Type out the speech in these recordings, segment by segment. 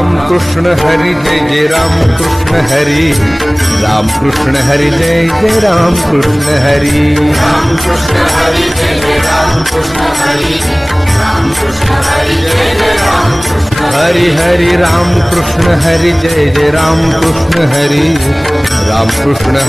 राम कृष्ण हरि जय जय राम कृष्ण हरि राम कृष्ण हरि जय जय राम कृष्ण हरि राम कृष्ण हरि जय जय राम कृष्ण हरि राम कृष्ण हरि जय जय राम कृष्ण हरि हरि राम कृष्ण हरि जय जय राम कृष्ण हरि राम कृष्ण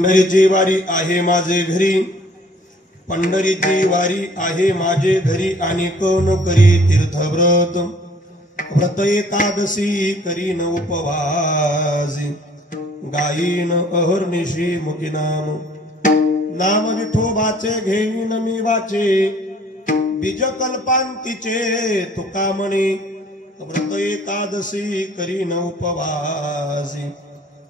पंढरीची वारी आहे माझे घरी, पंढरीची वारी आहे माझे घरी, आणि कोण करी तीर्थव्रत, व्रत एकादशी करीन उपवासी, गायीन अहर्निशी मुखी नाम, नाम विठोबाचे घेईन मी वाचे, बीज कल्पांतीचे तुका म्हणे, व्रत एकादशी करीन उपवासी,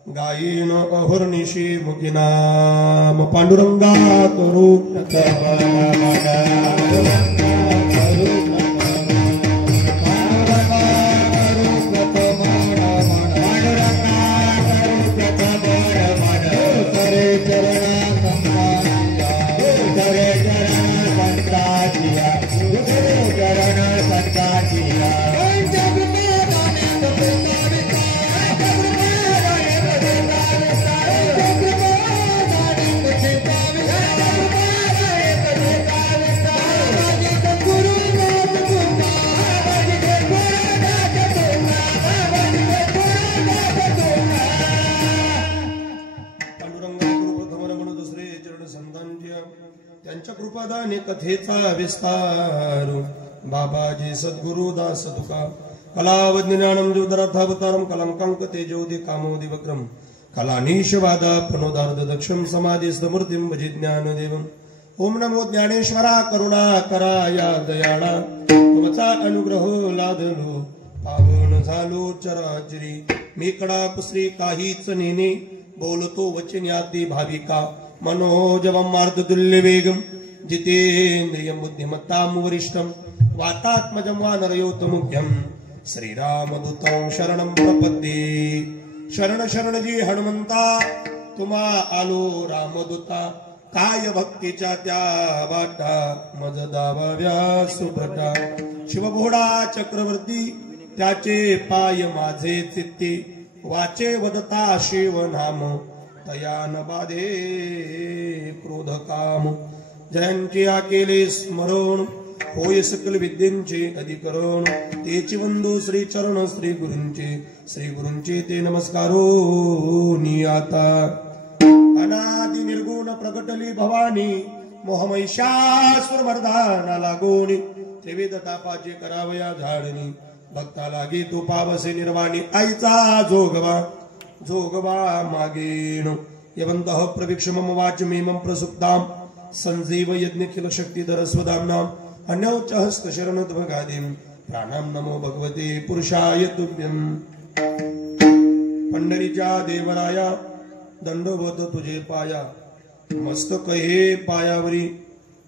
गायीन अहर्निशी मुखी नाम, पांडुरंगा करू त्यांच्या कृपादाने कथेचा विस्तार, बाबाजी सद्गुरु दास तुका, कलावज्ञ ज्ञानम ज्योतिरथावतारम, कलंकांक तेजोदि कामोदि वक्रम, कलानीशवादा प्रणोदार्ध दक्षम समाधिस्थ मूर्तिम भजे ज्ञानदेवम. ओम नमो ज्ञानेश्वरा करुणा करा या दयाळा, तुमचा अनुग्रह लादलो पावन झालो चराचरी, मी कडा कुसरी काहीच नेने, बोलतो वचन्याती भाविका, मनोजवम मार्गतुल्य वेगम, जितेंद्रियम बुद्धिमत्ताम वरिष्ठम, वातात्मजम वानरयोतमुख्यम, श्रीरामदूतं शरणं प्रपद्ये. शरण शरणजी हनुमंता, तुम्हा आलो रामदूता, काय भक्तीच्या त्या वाटा, मज दावाव्या सुभटा, शिवभोडा चक्रवर्ती त्याचे पाय माझे चित्ती, वाचे वदता शिवनाम, तया न बाधे क्रोध काम, जयांचे केले स्मरण, होय सकल विद्येंचे अधिकरण, तेची वंदो श्री चरण श्री गुरूंचे ते नमस्कारो नियाता. अनादि निर्गुण प्रगटली भवानी, मोहमहिषासुर मर्दाना लागोनी, त्रिविध तापाचे करावया झाडणी, भक्ता लागे तो पावसे निर्वाणी, आईचा जोगवा मागेण, यवंतः प्रवीक्षमम वाचमेमं प्रसुप्तां, संजीव यज्ञखिल शक्तिधर स्वधाम्नां, अन्यौच हस्त शरणोद्भगादिं, प्राणां नमो भगवते पुरुषाय तुभ्यं. पंढरीच्या देवराया दंडवत तुझे पाया, मस्तक हे पायावरी,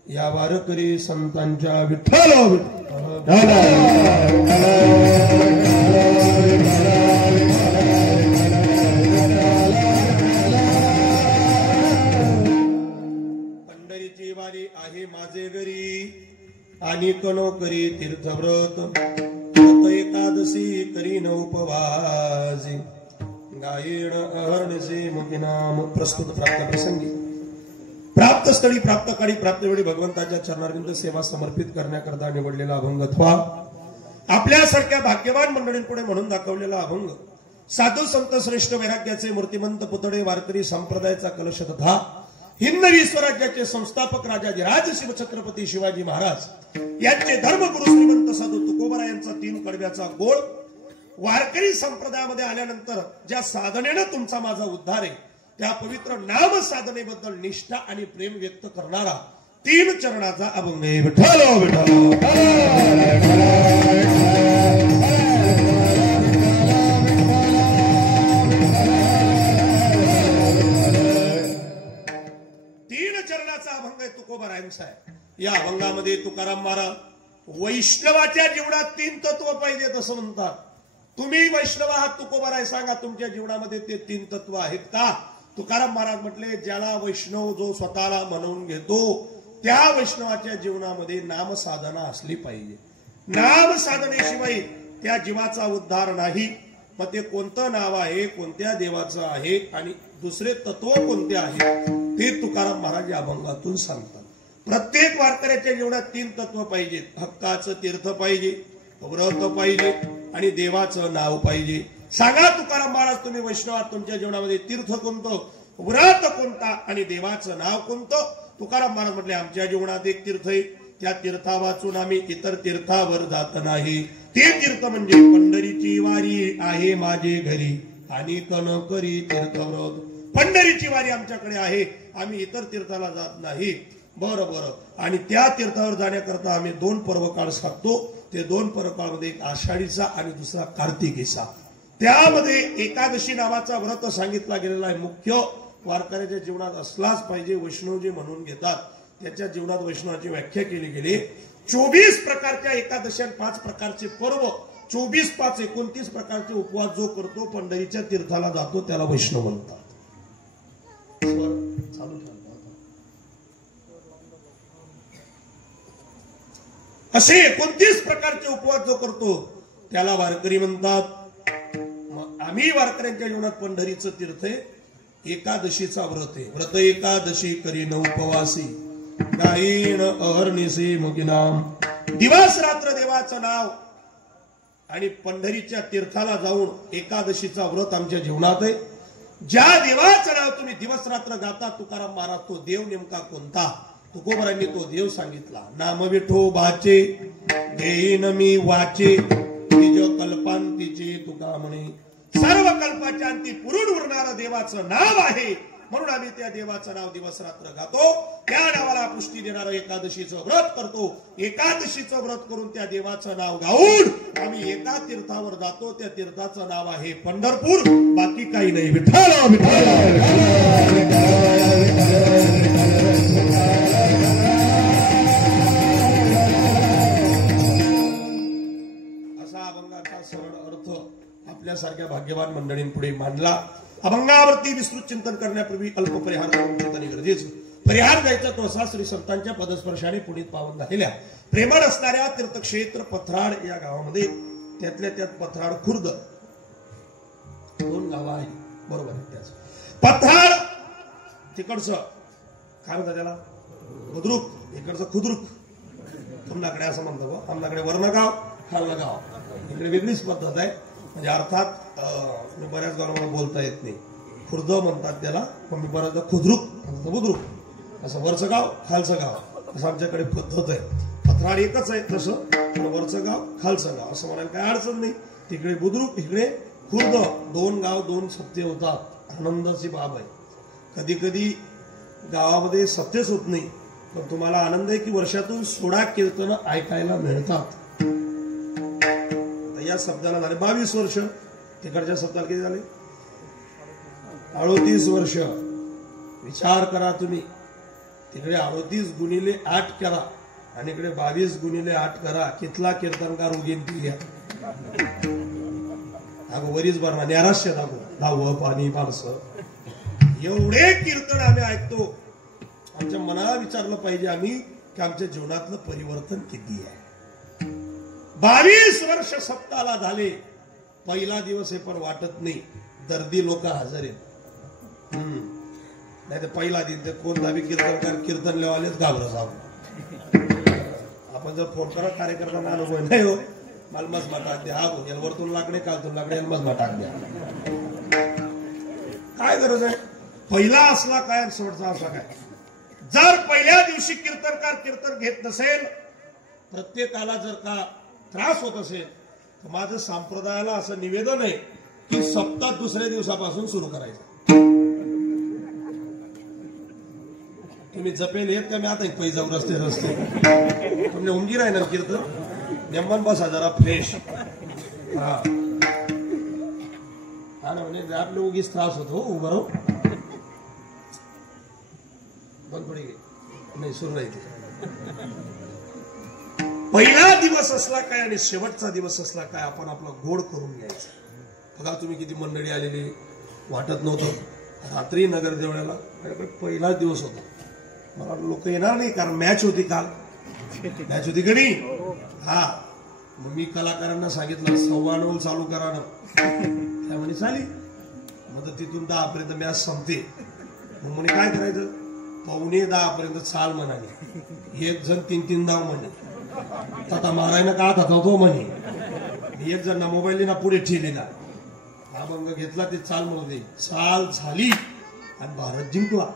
या वारकरी संतांच्या विठ्ठल वारी आहे माझे घरी, आणि कनो करी तीर्थव्रत, व्रत एकादशी करीन उपवासी, गायेण अहर्निशी मुखी नाम. प्रस्तुत प्राप्त प्रसंगी, प्राप्त स्थळी, प्राप्त काळी, प्राप्त वेळी भगवंताच्या चरणारविंद सेवा समर्पित करण्याकरता निवडलेला अभंग, अथवा आपल्यासारख्या भाग्यवान मंडळींपुढे म्हणून दाखवलेला अभंग, साधू संत श्रेष्ठ वैराग्याचे मूर्तिमंत पुतळे वारकरी संप्रदायाचा कलश, तथा हिंदवी स्वराज्याचे संस्थापक राजाधिराज शिवछत्रपती शिवाजी महाराज यांचे धर्मगुरु श्रीमंत साधू तुकोबरा यांचा 3 कडव्याचा गोळ, वारकरी संप्रदायामध्ये आल्यानंतर ज्या साधनेनं तुमचा माझा उद्धार आहे, त्या पवित्र नाम साधनेबद्दल निष्ठा आणि प्रेम व्यक्त करणारा 3 चरणाचा अभंग आहे. विठ्ठल विठ्ठल. 3 चरणाचा अभंग आहे तुकोबारायांचा आहे. या अभंगामध्ये तुकाराम महाराज वैष्णवाच्या जीवनात 3 तत्व पाहिजे असं म्हणतात. तुम्ही वैष्णव आहात, तुकोबार आहे, सांगा तुमच्या जीवनामध्ये ते 3 तत्व आहेत का? तुकाराम महाराज म्हटले, ज्याला वैष्णव जो स्वतःला म्हणून घेतो त्या वैष्णवाच्या जीवनामध्ये नामसाधना असली पाहिजे. नामसाधनेशिवाय त्या जीवाचा उद्धार नाही. मग ते कोणतं नाव आहे, कोणत्या देवाचं आहे आणि दुसरे तत्व कोणते आहे ते तुकाराम महाराज या अभंगातून सांगतात. प्रत्येक वारकऱ्याच्या जीवनात 3 तत्व पाहिजेत. हक्काचं तीर्थ पाहिजे, व्रत पाहिजे आणि देवाचं नाव पाहिजे. सांगा तुकाराम महाराज, तुम्ही वैष्णवात तुमच्या जीवनामध्ये तीर्थ कोणतं, व्रत कोणता आणि देवाचं नाव कोणतं? तुकाराम महाराज म्हटले आमच्या जीवनात एक तीर्थ आहे, त्या तीर्था वाचून आम्ही इतर तीर्थावर जात नाही. ते तीर्थ म्हणजे पंढरीची वारी आहे माझे घरी आणि कन करी तीर्थव्रत. पंढरीची वारी आमच्याकडे आहे, आम्ही इतर तीर्थाला जात नाही. बरं. आणि त्या तीर्थावर जाण्याकरता आम्ही 2 पर्व काळ साधतो. ते 2 पर्व काळमध्ये एक आषाढीचा आणि दुसरा कार्तिकीचा. त्यामध्ये एकादशी नावाचा व्रत सांगितला गेलेला आहे. मुख्य वारकऱ्याच्या जीवनात असलाच पाहिजे. वैष्णवजी म्हणून घेतात, त्याच्या जीवनात वैष्णवाची व्याख्या केली गेली. 24 प्रकारच्या एकादशी, 5 प्रकारचे पर्व, 24, 5, 29 प्रकारचे उपवास जो करतो, पंढरीच्या तीर्थाला जातो, त्याला वैष्णव म्हणतात. चालू असे 29 प्रकारचे उपवास जो करतो त्याला वारकरी म्हणतात. आम्ही वारकऱ्यांच्या जीवनात पंढरीचं तीर्थ आहे, एकादशीचा व्रत आहे. व्रत एकादशी करीन उपवासी, गायीन अहर्निशी मुखीनाम. दिवस रात्र देवाचं नाव आणि पंढरीच्या तीर्थाला जाऊन एकादशीचा व्रत आमच्या जीवनात आहे. ज्या देवाचं नाव तुम्ही दिवस रात्र गाता, तुकाराम महाराज, तो देव नेमका कोणता? तुकोबरांनी तो देव सांगितला. नाम विठोबाचे देईन मी वाचे, तिज कल्पांतीचे तुका म्हणे. सर्व कल्पाच्या अंती पुरून उरणारं देवाचं नाव आहे, म्हणून आम्ही त्या देवाचं नाव दिवस रात्र गातो. त्या नावाला पुष्टी देणारं एकादशीचं व्रत करतो. एकादशीचं व्रत करून त्या देवाचं नाव गाऊन आम्ही एका तीर्थावर जातो. त्या तीर्थाचं नाव आहे पंढरपूर. बाकी काही नाही. विठ्ठल विठ्ठल. असा अभंगाचा सरळ अर्थ आपल्यासारख्या भाग्यवान मंडळींपुढे मांडला. अभंगावरती विस्तृत चिंतन करण्यापूर्वी अल्प परिहार चिंतन गरजेचं. परिहार द्यायचा तो असा श्री संतांच्या पदस्पर्शाने पुढील पावन झालेल्या प्रेमळ असणाऱ्या तीर्थक्षेत्र पथराड या गावामध्ये, त्यातल्या त्यात पथराड खुर्द 2 गावं आहेत. बरोबर आहे. त्याच पथराड तिकडचं काय म्हणतात त्याला, बुद्रुक, इकडचं खुद्रुक. आमनाकडे असं म्हणतो, आमनाकडे वर्णगाव, खालनं गाव. इकडे वेगळीच पद्धत आहे. म्हणजे अर्थात मी बऱ्याच गावांना बोलता येत नाही. खुर्द म्हणतात त्याला, पण मी बऱ्याचदा खुद्रुक म्हणतो, बुद्रुक. असं वरचं गाव खालचं गाव असं आमच्याकडे पद्धत आहे. पथराड एकच आहे तसं, पण वरचं गाव खालचं गाव असं म्हणायला काही अडचण नाही. तिकडे बुद्रुक, इकडे खुर्द. 2 गाव 2 सत्य होतात. आनंदाची बाब आहे. कधी कधी गावामध्ये सत्यच होत नाही, पण तुम्हाला आनंद आहे की वर्षातून 16 कीर्तन ऐकायला मिळतात. या शब्दाला झाले 22 वर्ष. तिकडच्या शब्दाला किती झाले? 38 वर्ष. विचार करा तुम्ही. तिकडे 38 गुणिले 8 करा आणि इकडे 22 गुणिले 8 करा. कितला कीर्तनकार उगेन ती घ्या. अगो वरीच बरं नैराश्य दाखव, दाव पाणी माणसं. एवढे कीर्तन आम्ही ऐकतो. आमच्या मनाला विचारलं पाहिजे आम्ही की आमच्या जीवनातलं परिवर्तन किती आहे. 22 वर्ष सप्ताहाला झाले. पहिला दिवस हे पण वाटत नाही. दर्दी लोक हजर आहेत. नाही तर पहिला दिन ते कोण दाबी कीर्तनकार कीर्तन लेवालेच घाबरत जाऊ. आपण जर फोन करा कार्यकर्त्यांना अनुभव नाही हो, मालमस माटाक द्या. हा याला वरतून लाकडे, कालतून लाकडे, अलमस माटाक द्या. काय गरज आहे? पहिला असला काय, शेवटचा असला काय. जर पहिल्या दिवशी कीर्तनकार कीर्तन घेत नसेल, प्रत्येकाला जर का त्रास होत असेल, तर माझं संप्रदायाला असं निवेदन आहे की सप्ताह दुसऱ्या दिवसापासून सुरू करायचं. तुम्ही जपेल येत का? मी आता पैसे जाऊ रस्ते रस्ते तुम्ही उमगी राहणार कीर्तन नेमन बसा जरा फ्रेश. हा ना, म्हणजे आपले उगीच त्रास होतो. उभं राहू बंद पडी नाही, सुरू राहते. पहिला दिवस असला काय आणि शेवटचा दिवस असला काय, आपण आपला गोड करून घ्यायचा. बघा तुम्ही किती मंडळी आलेली, वाटत नव्हतं. रात्री नगर देवळ्याला पहिला दिवस होता. मला लोक येणार नाही कारण मॅच होती काल. मॅच होती का नाही? हा, मग मी कलाकारांना सांगितलं 9:15 चालू करा ना. त्यामुळे चाली. मग तिथून 10 पर्यंत मॅच संपते. मग म्हणे काय करायचं? 9:15 पर्यंत चाल म्हणाले. एक जण 3-3 धाव म्हणे. आता मारायला का आता तो म्हणे. एक जण मोबाईल ना पुढे ठेवलेला. हा भंग घेतला ते चाल म्हणते. चाल झाली आणि भारत जिंकला.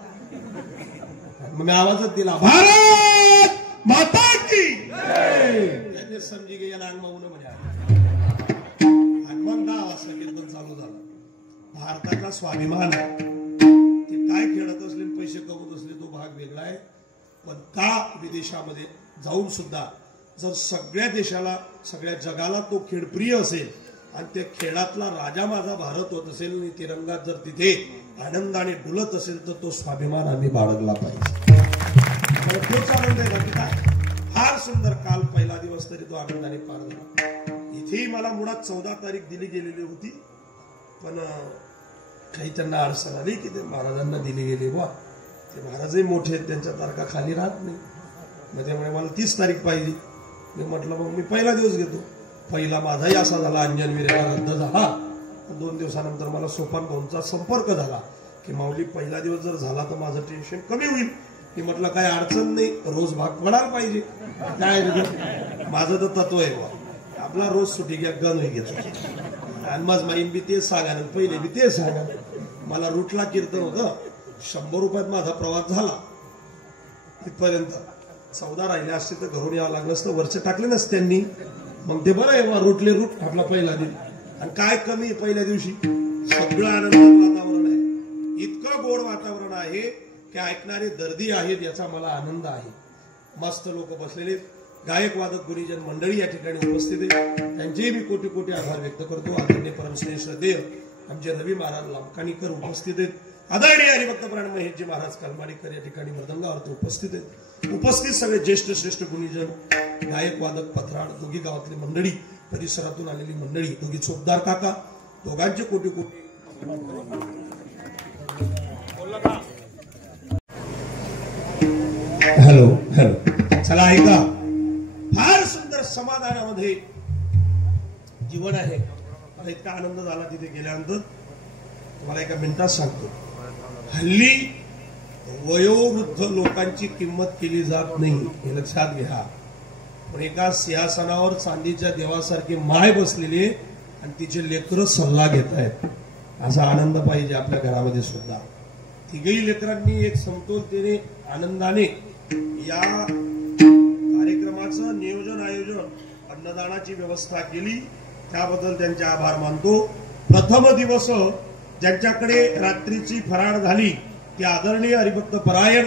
मग मी आवाजच दिला, भारत माता की जय. समजी गे याला अंगमावून म्हणे. आणि मग 10 वाजता कीर्तन चालू झालं. भारताचा स्वाभिमान ते काय खेळत असले पैसे कमवत असले तो भाग वेगळा आहे. पण का विदेशामध्ये जाऊन सुद्धा जर सगळ्या देशाला सगळ्या जगाला तो खेळ प्रिय असेल आणि त्या खेळातला राजा माझा भारत होत असेल आणि तिरंगा जर तिथे आनंदाने डुलत असेल तर तो स्वाभिमान आम्ही बाळगला पाहिजे. खूप आनंद आहे का? फार सुंदर. काल पहिला दिवस तरी तो आनंदाने पार झाला. इथेही मला मुळात 14 तारीख दिली गेलेली होती, पण काही त्यांना अडचण आली की ते महाराजांना दिली गेली. बा ते महाराजही मोठे आहेत, त्यांच्या तारखा खाली राहत नाही. मग त्यामुळे मला 30 तारीख पाहिजे. मी म्हटलं मग मी पहिला दिवस घेतो. पहिला माझाही असा झाला, अंजनविरेला रद्द झाला. 2 दिवसानंतर मला सोपान भाऊंचा संपर्क झाला की माऊली पहिला दिवस जर झाला तर माझं टेन्शन कमी होईल. मी म्हटलं काय अडचण नाही, रोज भाग पडायला पाहिजे. काय माझं तर तत्व आहे बा, आपला रोज सुट्टी घ्या गण घेतो. आणि मग माईन बी तेच सांगा, पहिले बी तेच सांगा. मला रूटला कीर्तन होतं, 100 रुपयात माझा प्रवास झाला तिथपर्यंत. 14 राहिले असते तर घरून यावं लागलं असतं, वरचे टाकले नसते त्यांनी. मग ते बरं आहे रूटले रूट आपला पहिला दिन. आणि काय कमी पहिल्या दिवशी सगळं आनंदाचं वातावरण आहे. इतकं गोड वातावरण आहे की ऐकणारे दर्दी आहेत याचा मला आनंद आहे. मस्त लोक बसलेले, गायक वादक गुरुजन मंडळी या ठिकाणी उपस्थित आहे. त्यांचेही मी कोटी कोटी आभार व्यक्त करतो. आदरणीय परमश्रेष्ठ देव आमचे रवी महाराज लांबकाणीकर उपस्थित आहेत. आदरणीय हरिभक्तप्राण महेशजी महाराज कलमाडीकर या ठिकाणी मृदंगावरती उपस्थित आहेत. उपस्थित सगळे ज्येष्ठ श्रेष्ठ गुणीजन, गायक वादक, पथराड, दोघी गावातली मंडळी, परिसरातून आलेली मंडळी, दोघी चोपदार काका, दोघांचे कोटी कोटी. Hello hello. चला ऐका, फार सुंदर समाधानामध्ये जीवन आहे. मला इतका आनंद झाला तिथे गेल्यानंतर. तुम्हाला एका मिनिटात सांगतो, हल्ली वयोवृद्ध लोकांची किंमत केली जात नाही हे लक्षात घ्या. पण एका सिंहासनावर चांदीच्या देवासारखी माय बसलेली आणि तिचे लेकरं सल्ला घेत आहेत. असा आनंद पाहिजे आपल्या घरामध्ये सुद्धा. तिघही लेकरांनी एक समतोलतेने आनंदाने या कार्यक्रमाचं नियोजन आयोजन अन्नदानाची व्यवस्था केली, त्याबद्दल त्यांचे आभार मानतो. प्रथम दिवस ज्यांच्याकडे रात्रीची फराळ झाली ती आदरणीय हरिभक्त परायण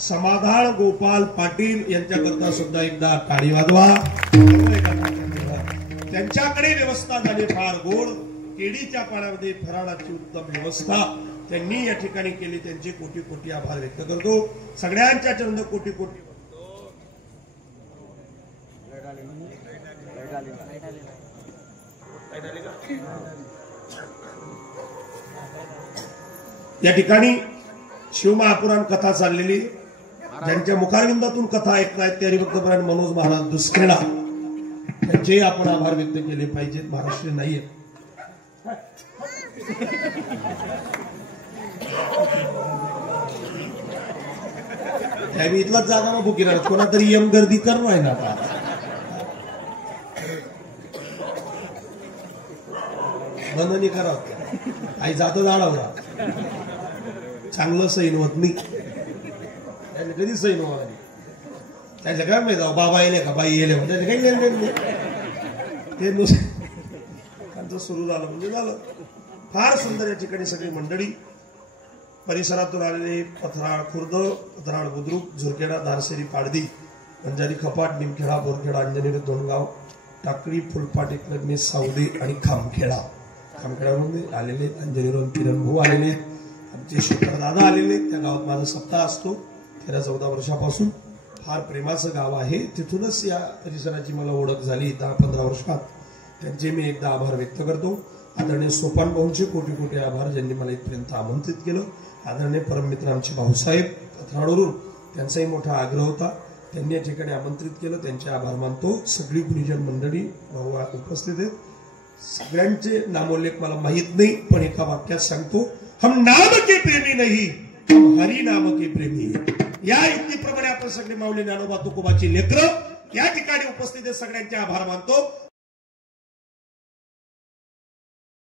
समाधान गोपाल पाटील यांच्याकरता सुद्धा एकदा टाळी वाजवा. त्यांच्याकडे व्यवस्था झाली फार गोड. केळीच्या पाण्यामध्ये फराळाची उत्तम व्यवस्था त्यांनी या ठिकाणी केली. त्यांचे कोटी कोटी आभार व्यक्त करतो. सगळ्यांच्या चरण कोटी कोटी. या ठिकाणी शिवमहापुराण कथा चाललेली, ज्यांच्या मुखारविंदातून कथा ऐकतायत ते हरिभक्तपरायण मनोज महाराज दुसखेडा, त्यांचे आपण आभार व्यक्त केले पाहिजेत. महाराष्ट्र नाहीये. त्यावेळी इथलाच जागा मग बुकिंग कोणातरी यम गर्दी करू आहे ना. आता बंधनी करा, आई जातो जाडावरा, चांगलं सैन होत नाही. कधी सैन व्हावं त्याच्या काय माहिती बाबा येले का बाई येले त्याचे काही लेन देन ते त्यांचं सुरू झालं म्हणजे झालं. फार सुंदर या ठिकाणी सगळी मंडळी, परिसरातून आलेले पथराळ खुर्द, पथराळ बुद्रुक, झुरखेडा, दारसेरी, पाडदी, बंजारी, खपाट, निमखेडा, बोरखेडा, अंजनेरी, दोनगाव, टाकळी, फुलपाट, एकलग्नी, सावदी आणि खामखेडा. खामखेड्यामध्ये आलेले अंजनेरून किरण भाऊ आलेले, आमचे शेखर दादा आलेले. त्या गावात माझा सप्ताह असतो 13-14 वर्षापासून. फार प्रेमाचं गाव आहे. तिथूनच या परिसराची मला ओळख झाली 10-15 वर्षात. त्यांचे मी एकदा आभार व्यक्त करतो. आदरणीय सोपान भाऊंचे कोटी कोटी आभार, ज्यांनी मला इथपर्यंत आमंत्रित केलं. आदरणीय परममित्र आमचे भाऊसाहेब पथराळवरून, त्यांचाही मोठा आग्रह होता, त्यांनी या ठिकाणी आमंत्रित केलं, त्यांचे आभार मानतो. सगळी गुणीजन मंडळी भाऊ उपस्थित आहेत. सगळ्यांचे नामोल्लेख मला माहित नाही, पण एका वाक्यात सांगतो, हम नाम के प्रेमी नहीं, हम हरि नाम के प्रेमी. या युक्तीप्रमाणे आपण सगळे माऊली ज्ञानोबा तुकोबाची लेकरं या ठिकाणी उपस्थित आहेत. सगळ्यांचे आभार मानतो.